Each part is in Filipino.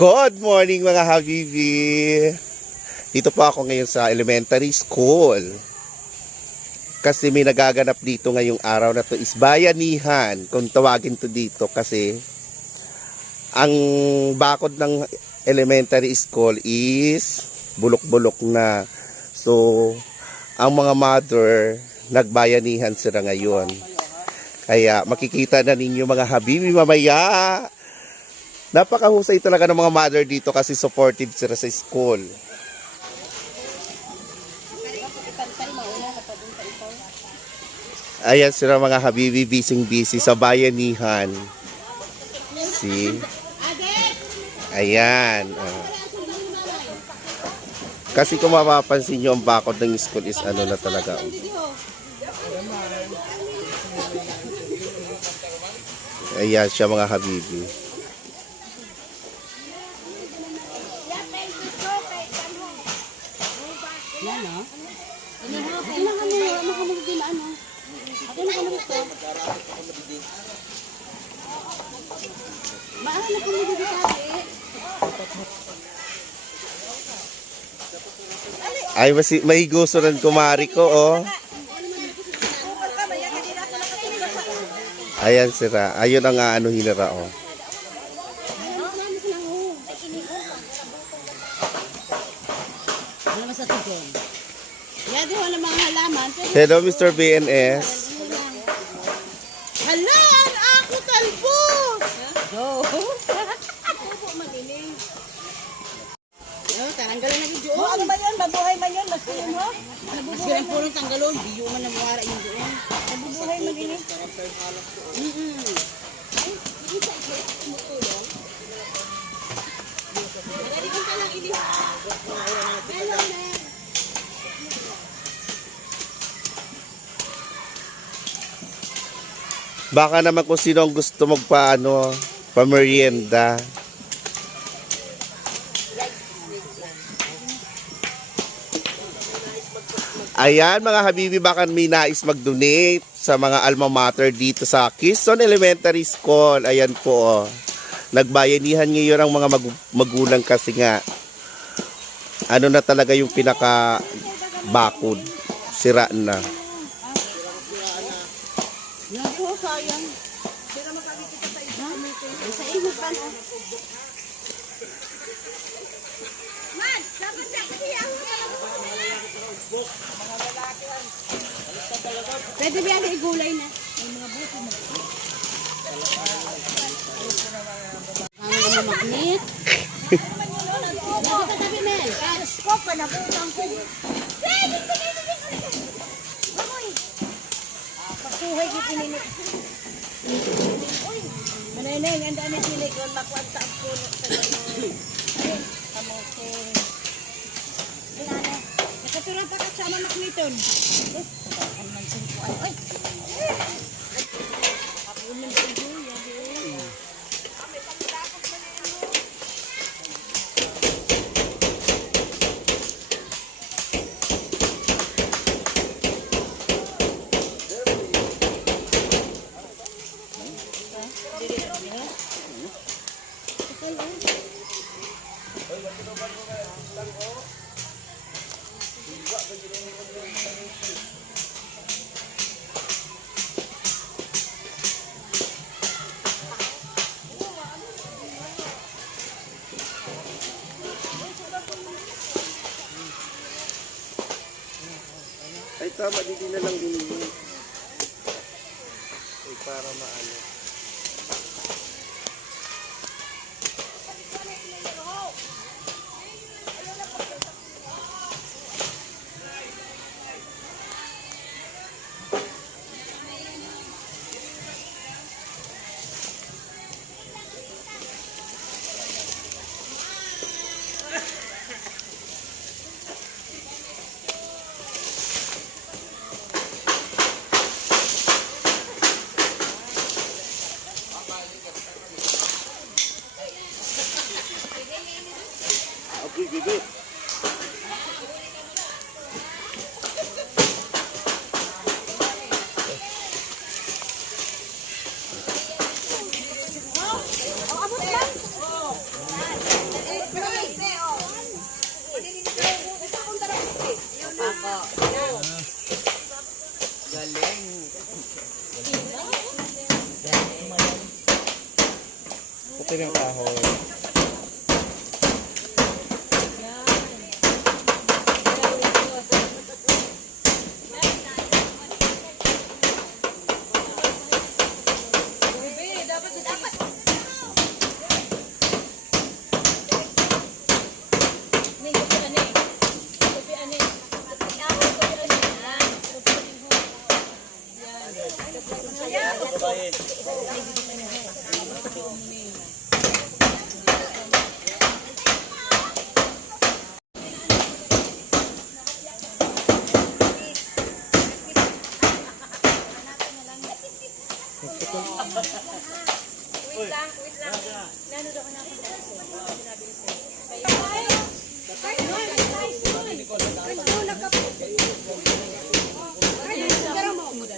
Good morning mga habibi! Dito po ako ngayon sa elementary school. Kasi may nagaganap dito ngayong araw na to is bayanihan. Kung tawagin to dito kasi ang bakod ng elementary school is bulok-bulok na. So, ang mga mother nagbayanihan sila ngayon. Kaya makikita na ninyo mga habibi mamaya. Napakahusay talaga ng mga mother dito kasi supportive sila sa school. Ayan sila mga habibi, busy sa bayanihan. See? Ayan. Kasi kung mapapansin nyo, ang bakod ng school is ano na talaga. Ayan siya mga habibi. Yan o. Ano kami, makamagod din ano. Ako na kami ito. Maano na kami dito sabi? Ay, may gusto ng kumari ko, oh. Ayan sila. Ayun ang ano hinara, oh. Ano ba sa tugon? Yan din wala mga halaman. Hello, Mr. BNS. Hala! Ako talbo! Go! Tanggalon na yung doon. Ano ba yun? Mabuhay man yun. Mas yun, ha? Mas purong tanggalon. Biyo man na buwara yung doon. Mabubuhay man yun. Ay, hindi sa ikot. Tumutulong. Nagalikan ka lang, Ili. Hello, man. Baka naman kung sino ang gusto magpaano, pamerienda. Ayan mga habibi, baka may nais mag-donate sa mga alma mater dito sa Quezon Elementary School. Ayan po, oh. Nagbayanihan ngayon ang mga magulang kasi nga ano na talaga yung pinaka bakod, sira na. Yan po, sayang. Sira magkakita sa iba. Sa ihot pa, no? Man, dapat siya kasi ang pwede ba yan igulay na? May mga buto na. Ang mga magnet. Dito sa tabi, Mel. Ko pa na putang ko. Pagkuhay ko pininit. Manay, ang dami silik. Makuwag sa ang puno. Ayun, kamutin. Pinanay. Nakatura pa ka sa mamak niton. Ang mansin ko ay. Ay! Ako naman sa iyo. Ay tama, hindi na lang inihin. Ay para maano. Ito yung kahoy.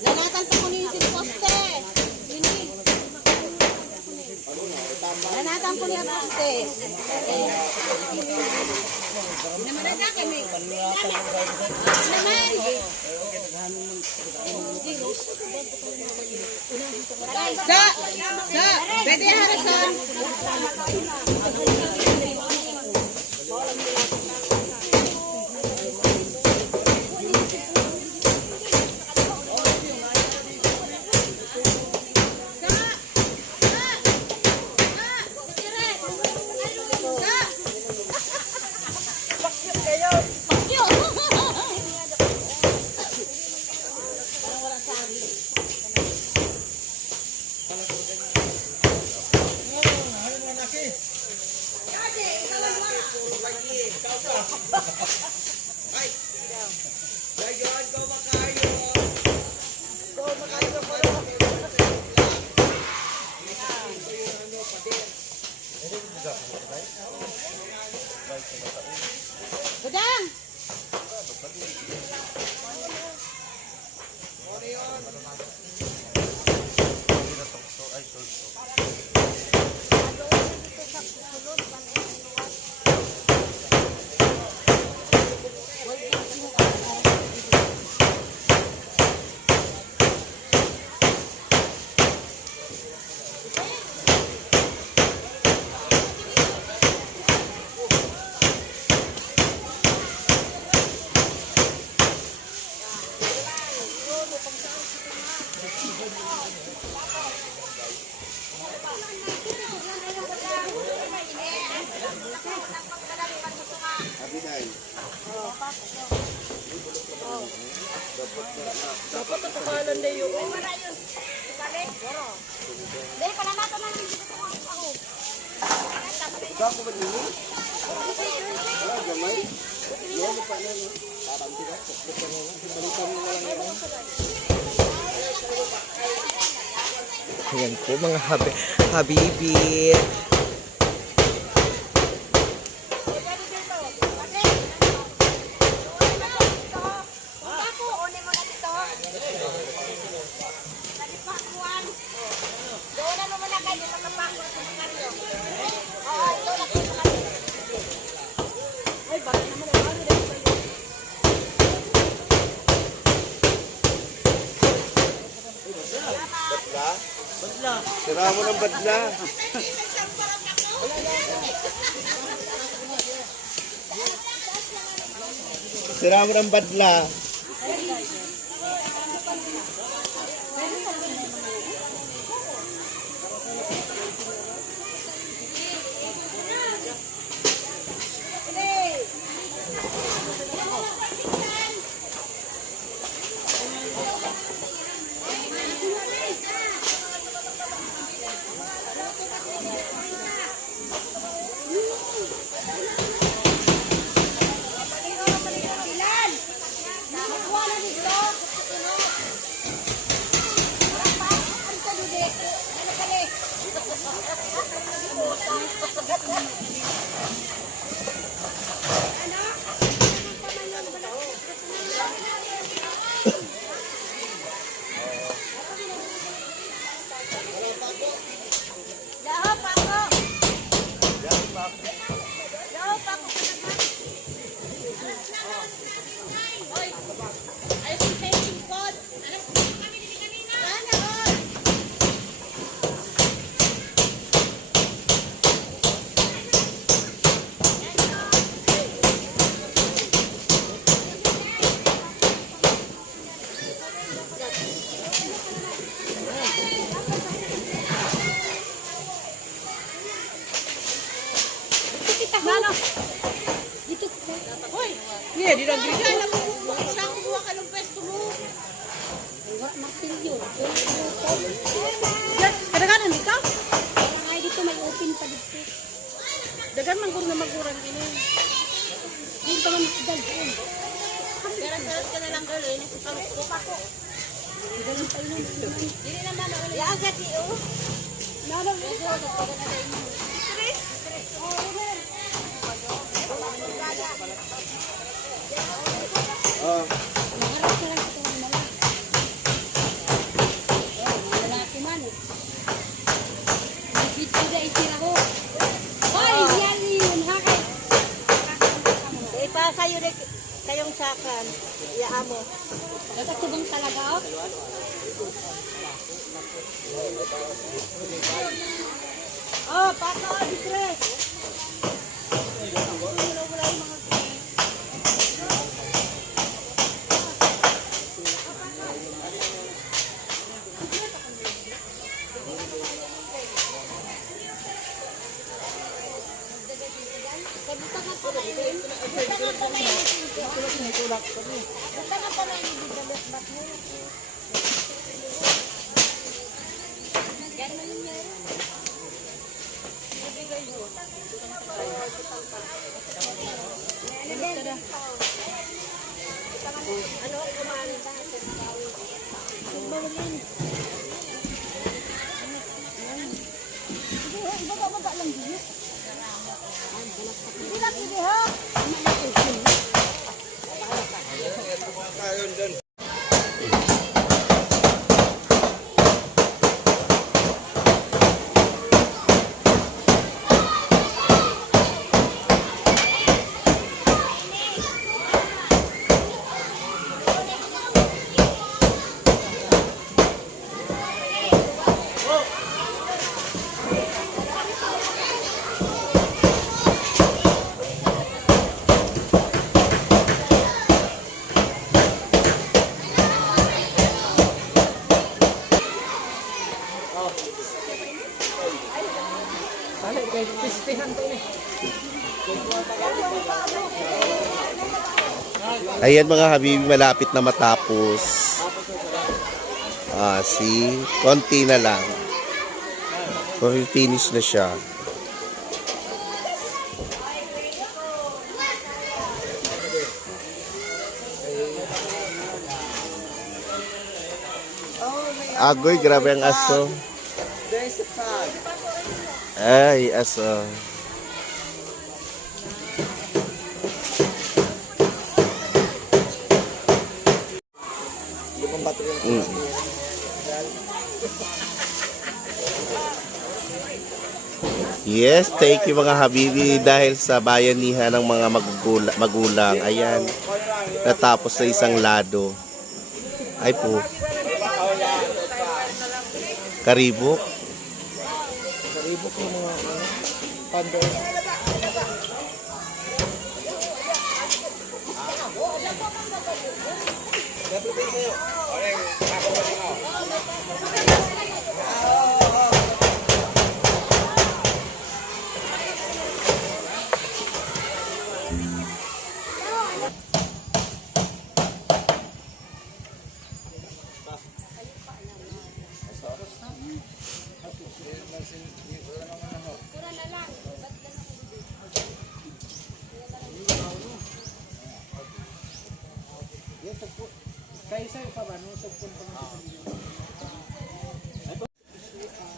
Lanatan po ni si poste. Lanatan po niya poste. Naman na kami. Naman. Sa, pwede harasan. Budang! Dapat natukalan na yun. Dahil pananato na hindi ko ako. Saan ko ba din? Wala, gamay. Doon mo pa na, no? Tatanti ka. Balitan mo lang yun. Ayan po mga habibi. Sira mo ng badla. Sira mo ng badla. Ipasayo rin kayong sakan. Iyaan mo. Dapat subang talaga, oh. Oh, pako, Ditres. Ayan mga habibi, malapit na matapos. Konti na lang. Finish na siya. Agoy, grabe ang aso. There's a frog. Ay, aso. Lupang bato yung Yes, thank you mga habibi dahil sa bayanihan ng mga magulang. Ayan, natapos sa isang lado. Ay po. Karibok. Karibok yung mga thunder.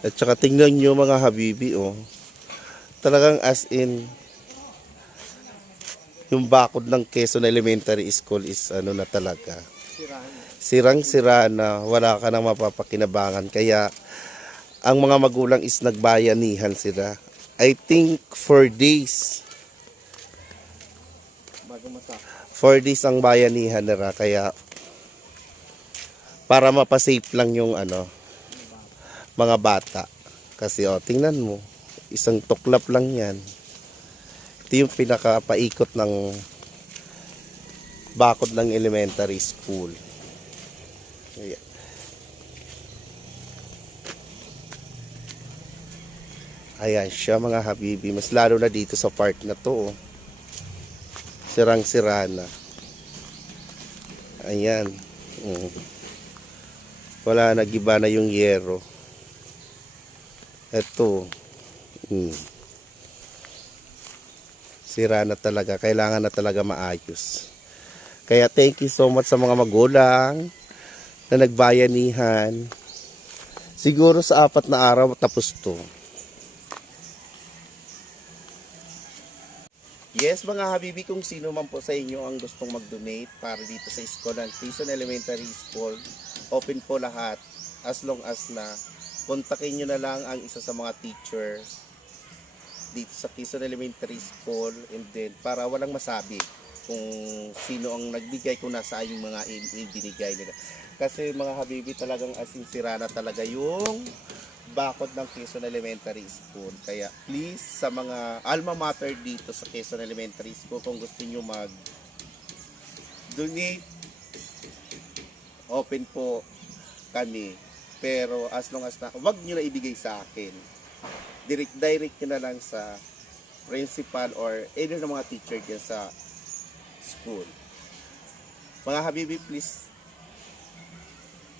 At saka tingnan nyo mga habibi, oh. Talagang as in, yung bakod ng Quezon Elementary School is ano na talaga. Sirang-sira na, wala ka nang mapapakinabangan. Kaya, ang mga magulang is nagbayanihan sila. I think 4 days. Bago matapos. 4 days ang bayanihan nila. Kaya, para mapasafe lang yung ano, mga bata. Kasi tingnan mo, isang tuklap lang yan. Ito yung pinakapaikot ng bakod ng elementary school. Ayan. Ayan siya mga habibi. Mas lalo na dito sa part na to. Sirang-sira na. Ayan. Wala, nagiba na yung yero. Ito. Sira na talaga. Kailangan na talaga maayos. Kaya thank you so much sa mga magulang na nagbayanihan. Siguro sa 4 na araw tapos to. Yes, mga habibi, kung sino man po sa inyo ang gustong mag-donate para dito sa school ng Quezon Elementary School, open po lahat. As long as na kontakin nyo na lang ang isa sa mga teacher dito sa Quezon Elementary School, and then para walang masabi kung sino ang nagbigay, kung nasaan yung mga ibinigay nila. Kasi mga habibi, talagang asinsira na talaga yung bakod ng Quezon Elementary School. Kaya please, sa mga alma mater dito sa Quezon Elementary School, kung gusto nyo mag-donate, open po kami. Pero as long as na, wag nyo na ibigay sa akin. Direct nyo na lang sa principal or either ng mga teacher dyan sa school. Mga habibi, please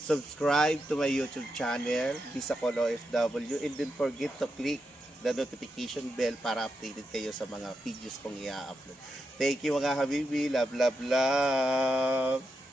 subscribe to my YouTube channel, Bisacol OFW, and don't forget to click the notification bell para updated kayo sa mga videos kong i-upload. Thank you mga habibi. Love, love, love.